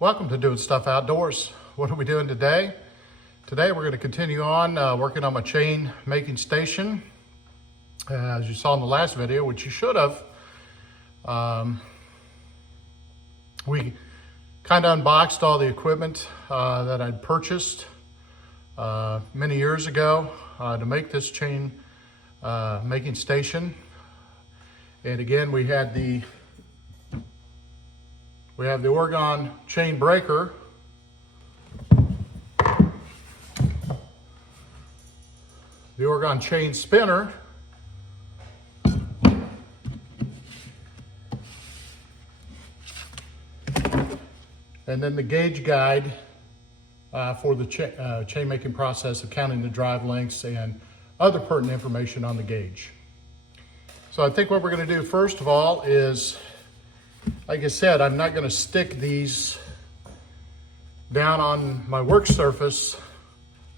Welcome to Doing Stuff Outdoors. What are we doing today? Today we're going to continue on working on my chain making station. As you saw in the last video, which you should have, we kind of unboxed all the equipment that I'd purchased many years ago to make this chain making station. And again, we have the Oregon chain breaker, the Oregon chain spinner, and then the gauge guide for the chain making process of counting the drive lengths and other pertinent information on the gauge. So I think what we're going to do first of all is, like I said, I'm not going to stick these down on my work surface.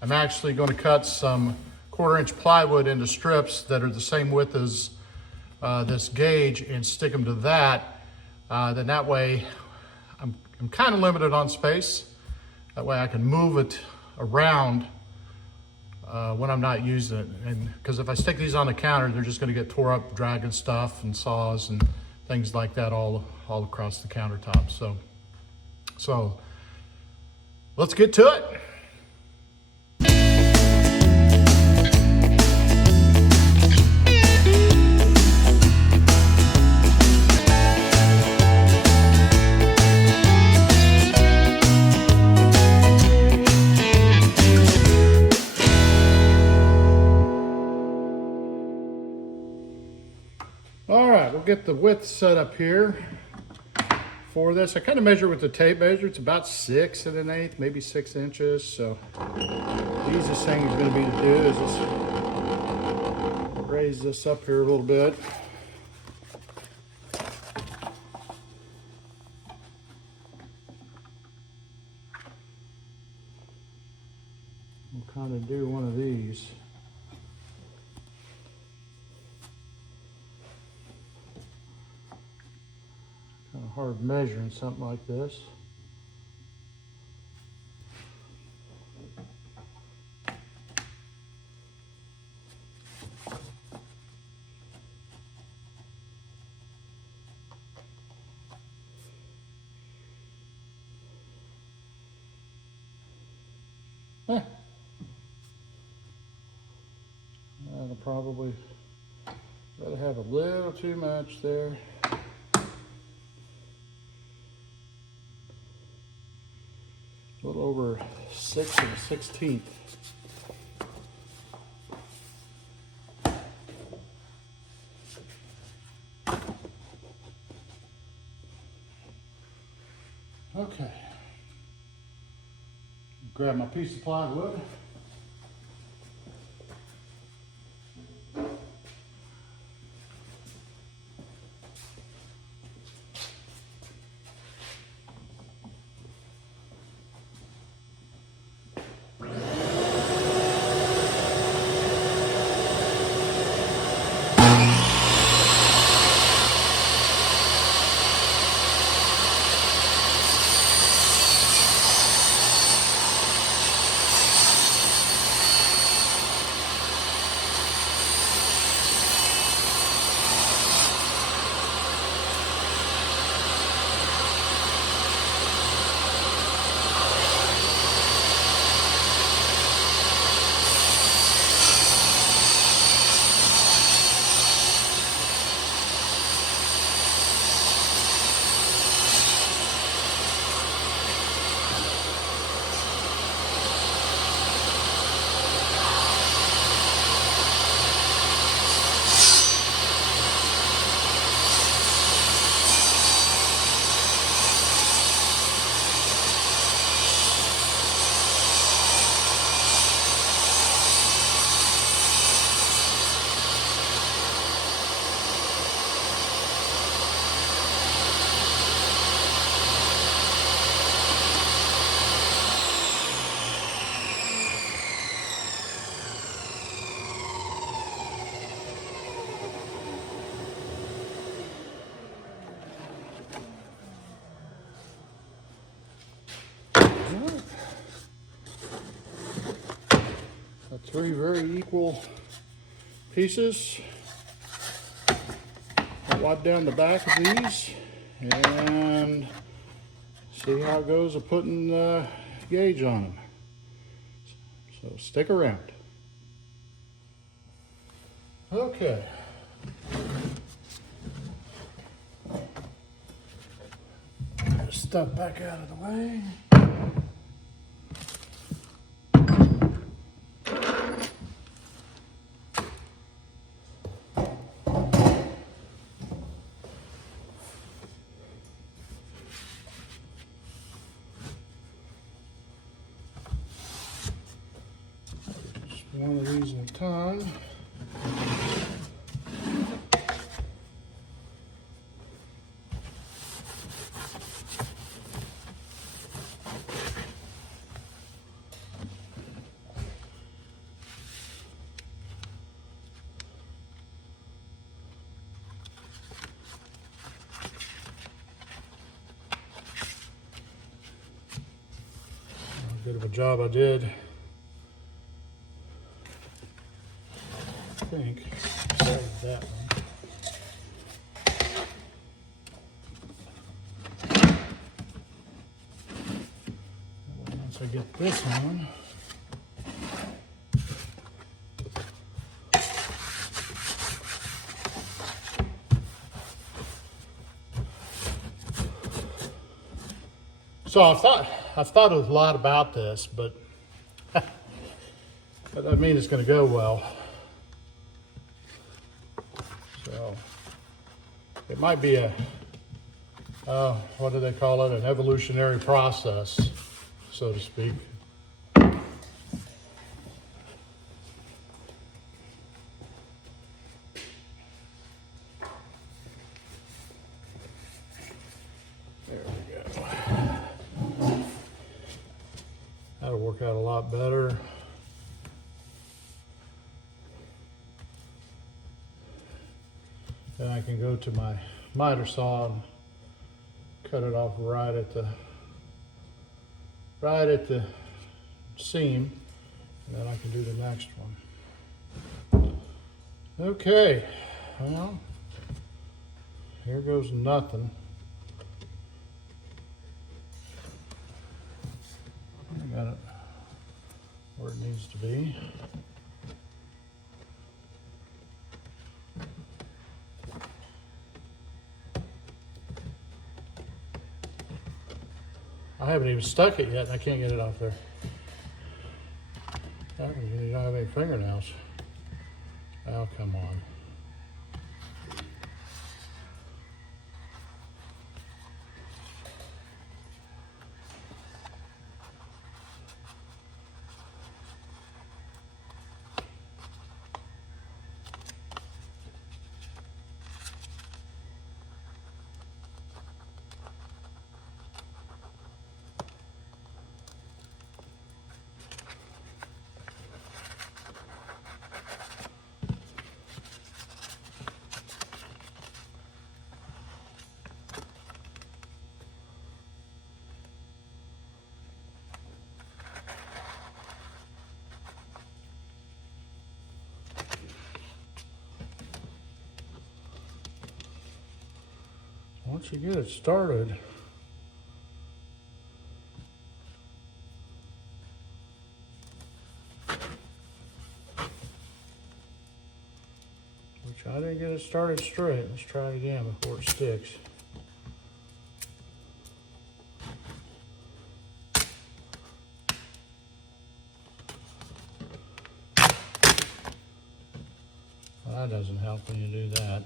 I'm actually going to cut some 1/4-inch plywood into strips that are the same width as this gauge and stick them to that. Then that way I'm kind of limited on space. That way I can move it around when I'm not using it. And because if I stick these on the counter, they're just going to get tore up dragging stuff and saws and things like that all across the countertop. So let's get to it. All right, we'll get the width set up here for this. I kind of measure with the tape measure. It's about 6 1/8, maybe 6 inches. So the easiest thing is going to be to do is just raise this up here a little bit. We'll kind of do one of these. Kind of hard measuring something like this. That'll probably have a little too much there. A little over 6 1/16. Okay. Grab my piece of plywood. 3 very equal pieces. I'll wipe down the back of these and see how it goes of putting the gauge on them. So stick around. Okay. Get this stuff back out of the way. Just one of these at a time. Good of a job I did. I think saved that one. Once I get this on, so I've thought a lot about this, but that doesn't mean it's going to go well. So it might be a, what do they call it? An evolutionary process, so to speak. There we go. That'll work out a lot better. Then I can go to my miter saw and cut it off right at the seam, and then I can do the next one. Okay, well, here goes nothing. I got it where it needs to be. I haven't even stuck it yet and I can't get it off there. I don't have any fingernails. Oh, come on. Once you get it started, which I didn't get it started straight. Let's try it again before it sticks. Well, that doesn't help when you do that.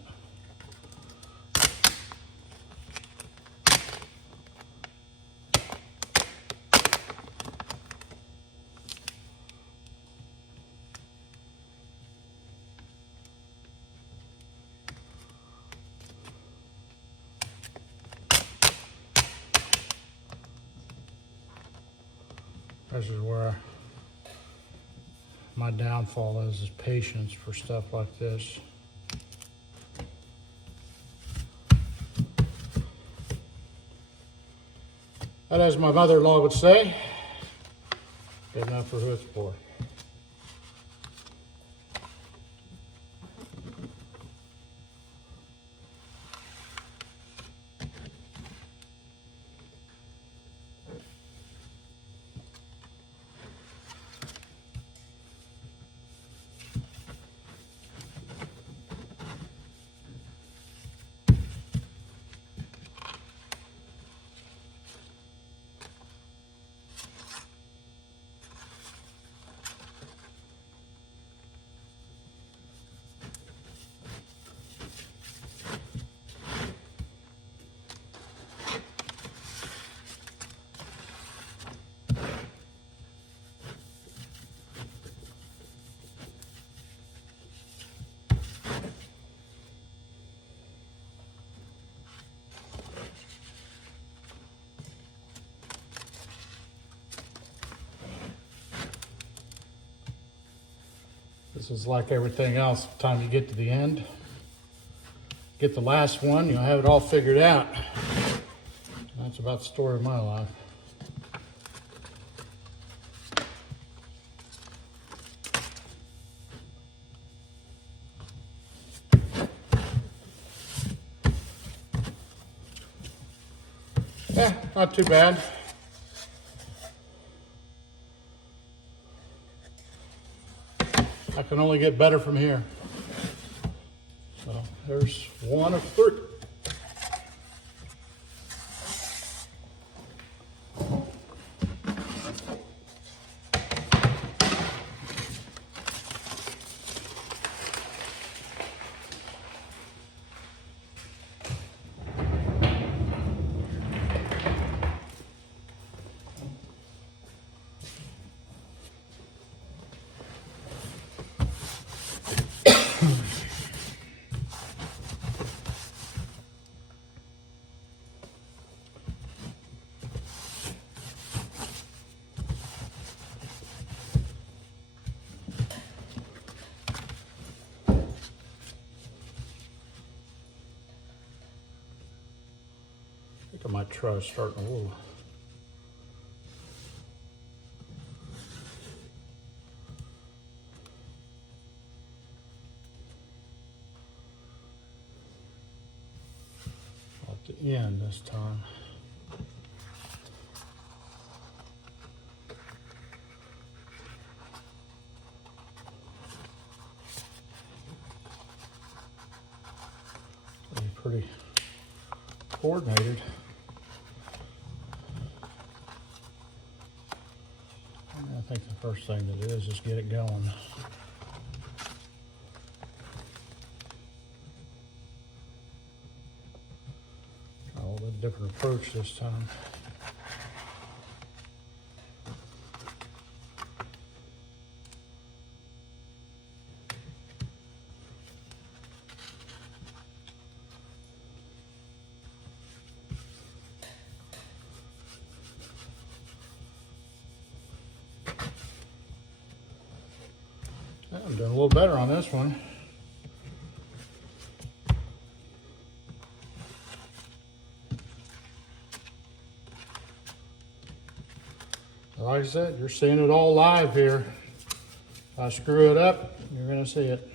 This is where my downfall is patience for stuff like this. And as my mother-in-law would say, good enough for who it's for. This is like everything else. By the time you get to the end, get the last one, you'll have it all figured out. That's about the story of my life. Yeah, not too bad. I can only get better from here. So there's one of three. I think I might try starting a little. At the end this time. Pretty coordinated. I think the first thing to do is just get it going. Try a little bit different approach this time. I'm doing a little better on this one. Like I said, you're seeing it all live here. If I screw it up, you're going to see it.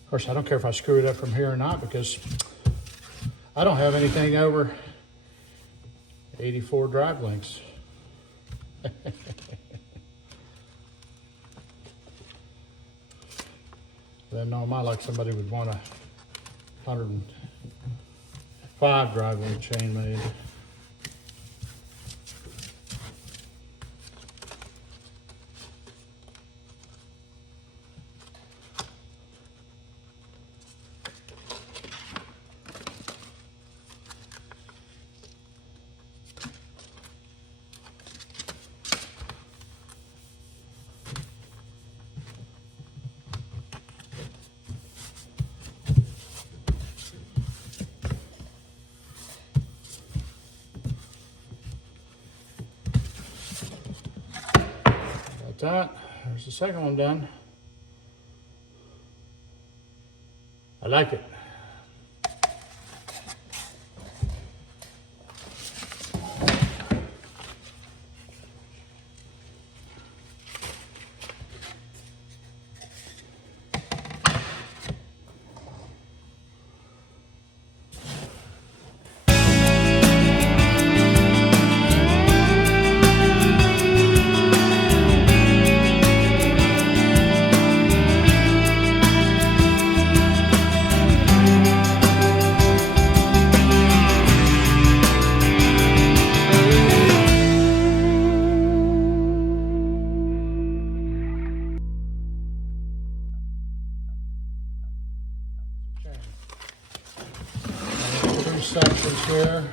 Of course, I don't care if I screw it up from here or not because I don't have anything over 84 drive links. Then no, my like somebody would want a 105 drive link chain made. That. There's the second one done. I like it. sections here.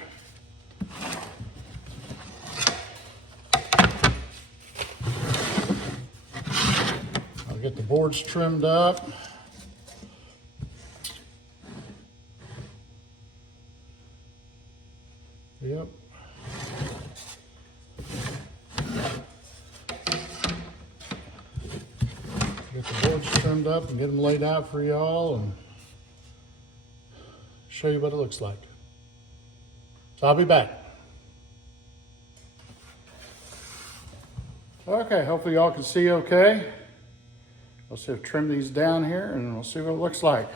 I'll get the boards trimmed up. Yep. Get the boards trimmed up and get them laid out for y'all and show you what it looks like. So I'll be back. Okay, hopefully y'all can see okay. I'll see if I trim these down here and we'll see what it looks like.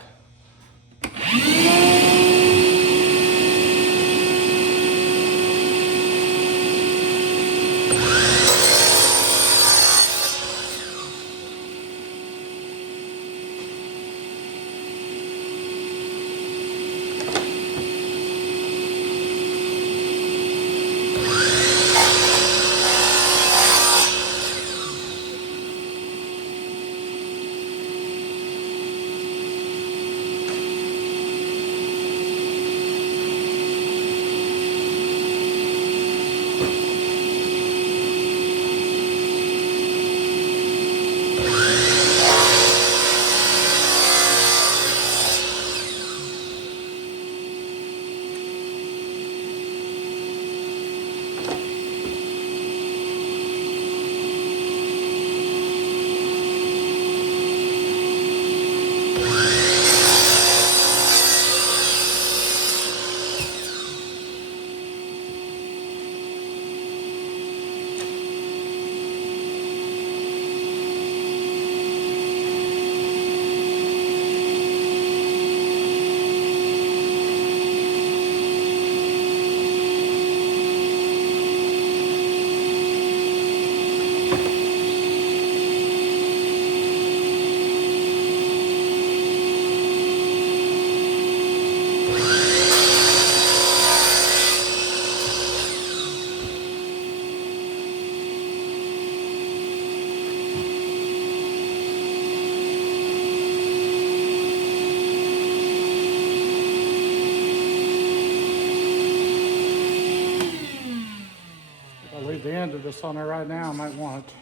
The end of this on there right now, I might want it.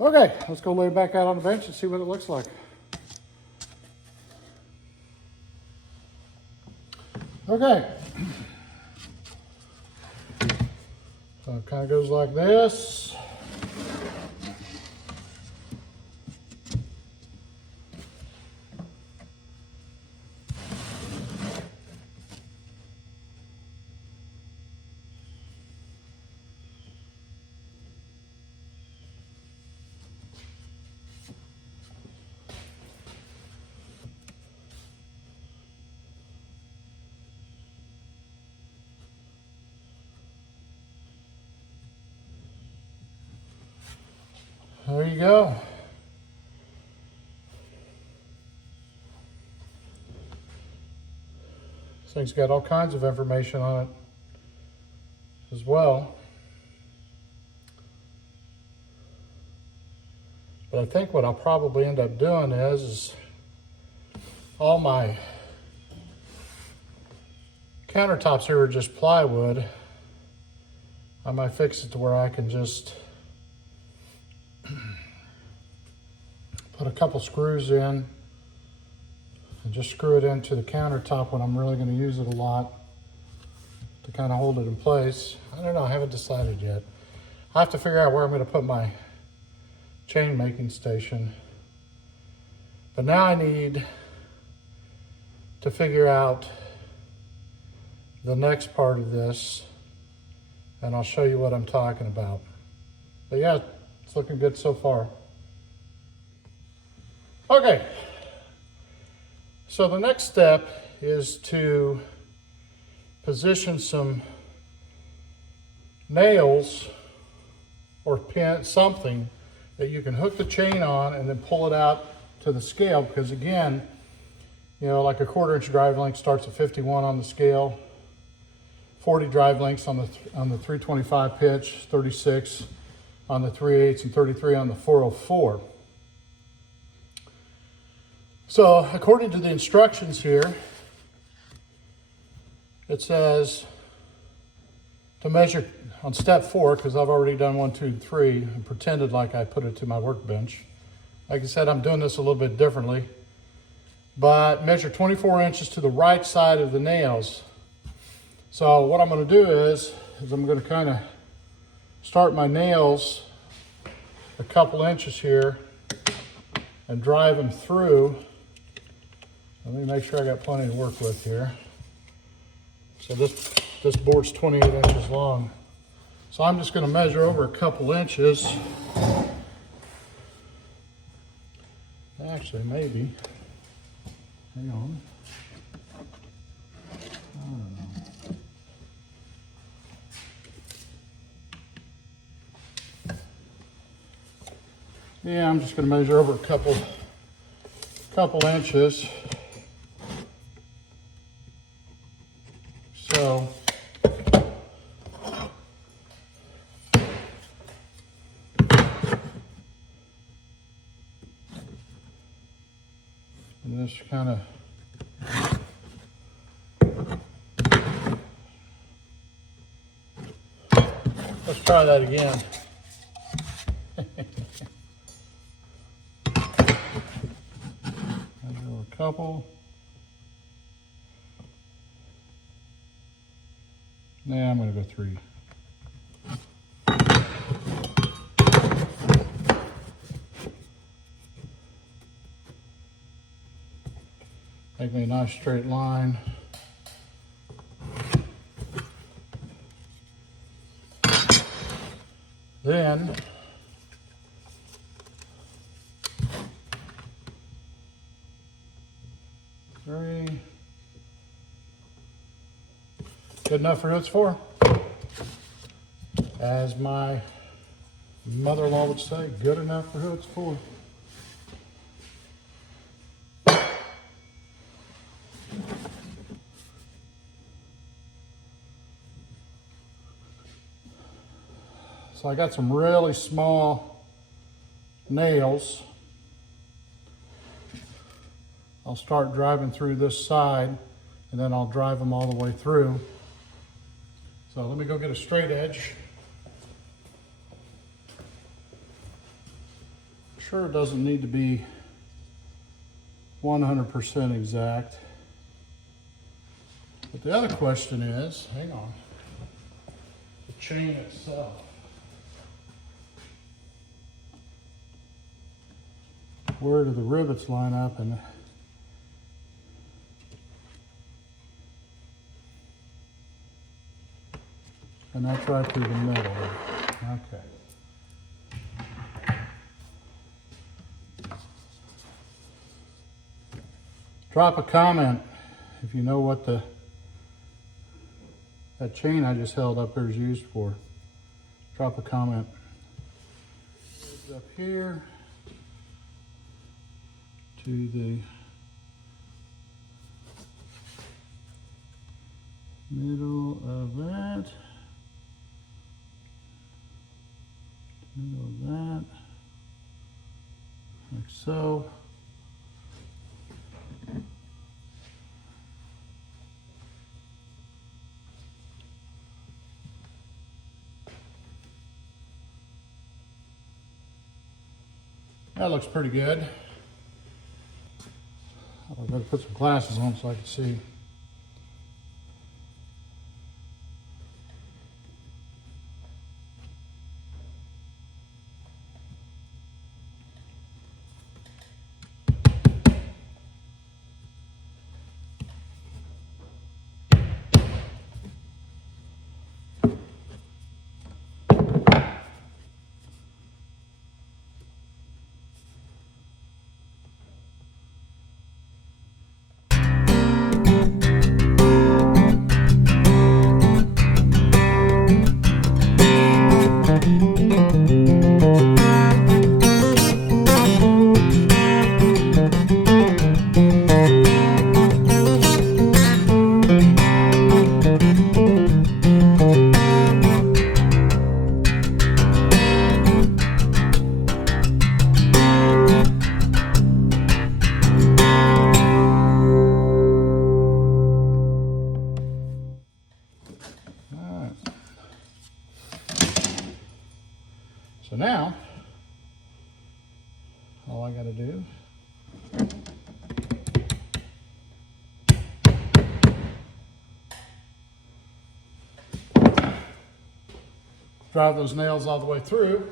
Okay, let's go lay it back out on the bench and see what it looks like. Okay. So it kind of goes like this. There you go. This thing's got all kinds of information on it as well. But I think what I'll probably end up doing is all my countertops here are just plywood. I might fix it to where I can just put a couple screws in and just screw it into the countertop when I'm really going to use it a lot to kind of hold it in place. I don't know, I haven't decided yet. I have to figure out where I'm going to put my chain making station. But now I need to figure out the next part of this, and I'll show you what I'm talking about. But yeah, it's looking good so far. Okay, so the next step is to position some nails or pin, something that you can hook the chain on and then pull it out to the scale, because again, you know, like a 1/4 inch drive length starts at 51 on the scale, 40 drive lengths on the 325 pitch, 36 on the 3/8, and 33 on the 404. So according to the instructions here, it says to measure on step 4, because I've already done 1, 2, and 3 and pretended like I put it to my workbench. Like I said, I'm doing this a little bit differently. But measure 24 inches to the right side of the nails. So what I'm going to do is I'm going to kind of start my nails a couple inches here and drive them through. Let me make sure I got plenty to work with here. So this board's 28 inches long. So I'm just going to measure over a couple inches. Actually, maybe. Hang on. I don't know. Yeah, I'm just going to measure over a couple inches. So and this kind of let's try that again. Measure a couple. Nah, I'm going to go 3. Make me a nice straight line. Then three. Good enough for who it's for. As my mother-in-law would say, good enough for who it's for. So I got some really small nails. I'll start driving through this side and then I'll drive them all the way through. So let me go get a straight edge. Sure, it doesn't need to be 100% exact. But the other question is, hang on, the chain itself. Where do the rivets line up? And that's right through the middle. Okay. Drop a comment if you know what that chain I just held up there is used for. Drop a comment. It's up here to the middle of that. Middle of that. Like so. That looks pretty good. I've got to put some glasses on so I can see. all I gotta do. Drive those nails all the way through.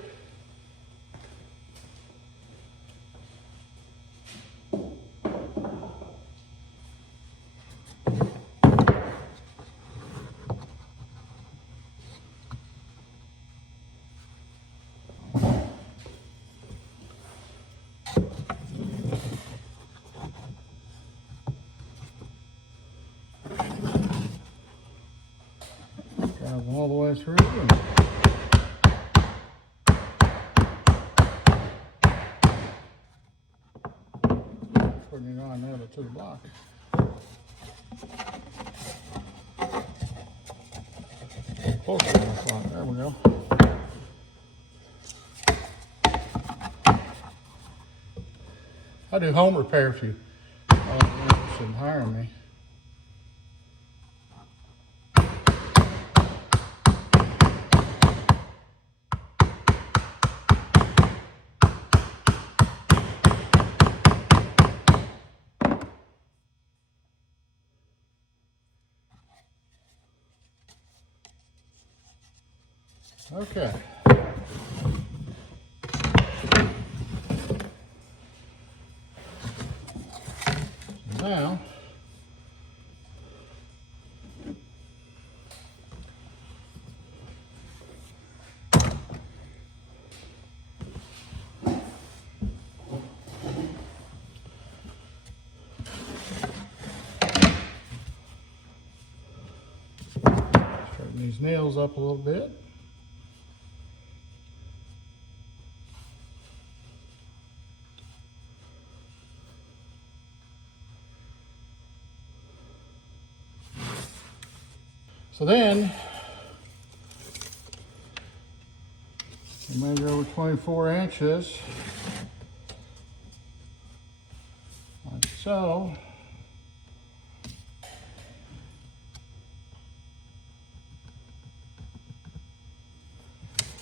Drive them all the way through. Putting it on there to the block. Closer than I thought. There we go. I do home repair if you are interested in hiring me. Okay. So now, straighten these nails up a little bit. So then, you measure over 24 inches, like so.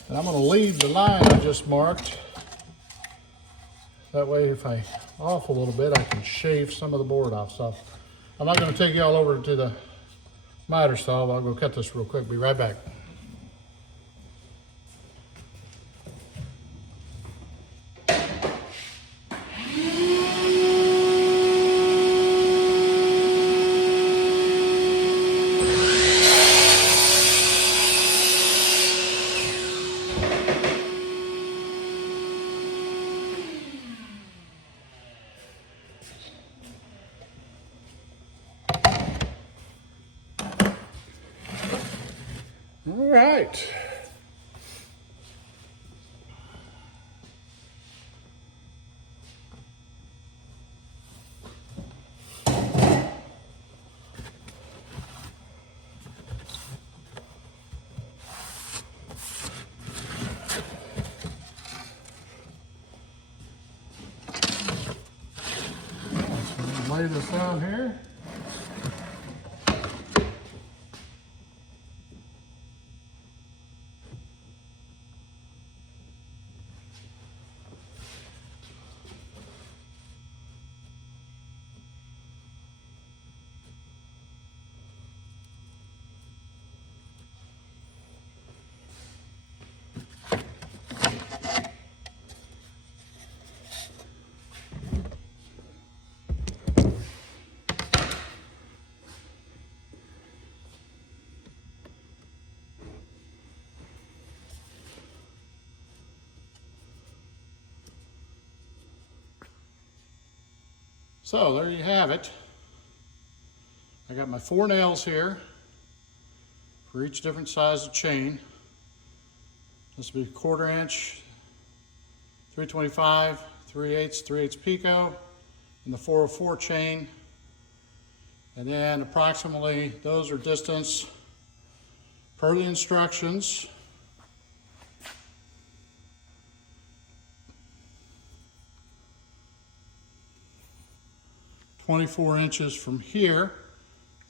And I'm going to leave the line I just marked. That way, if I off a little bit, I can shave some of the board off. So I'm not going to take y'all over to the miter saw. I'll go cut this real quick. Be right back. All right. Let's lay this out here. So there you have it. I got my 4 nails here for each different size of chain. This will be 1/4 inch, 325, 3/8 picot, and the 404 chain. And then approximately those are distance per the instructions. "24 inches from here,"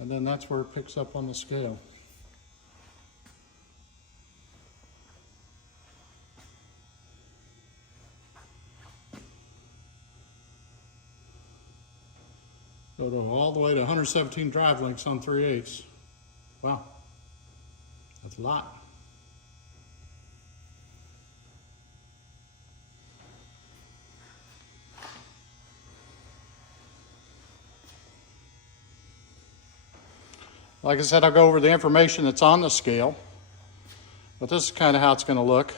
and then that's where it picks up on the scale. Total all the way to 117 drive links on 3/8. Wow, that's a lot. Like I said, I'll go over the information that's on the scale, but this is kind of how it's going to look.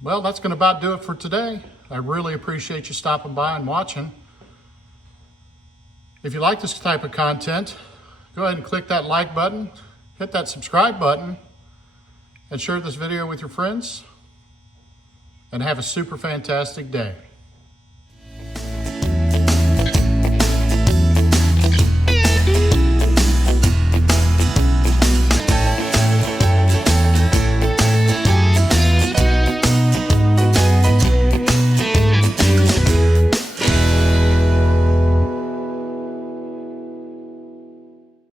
Well, that's going to about do it for today. I really appreciate you stopping by and watching. If you like this type of content, go ahead and click that like button, hit that subscribe button, and share this video with your friends, and have a super fantastic day.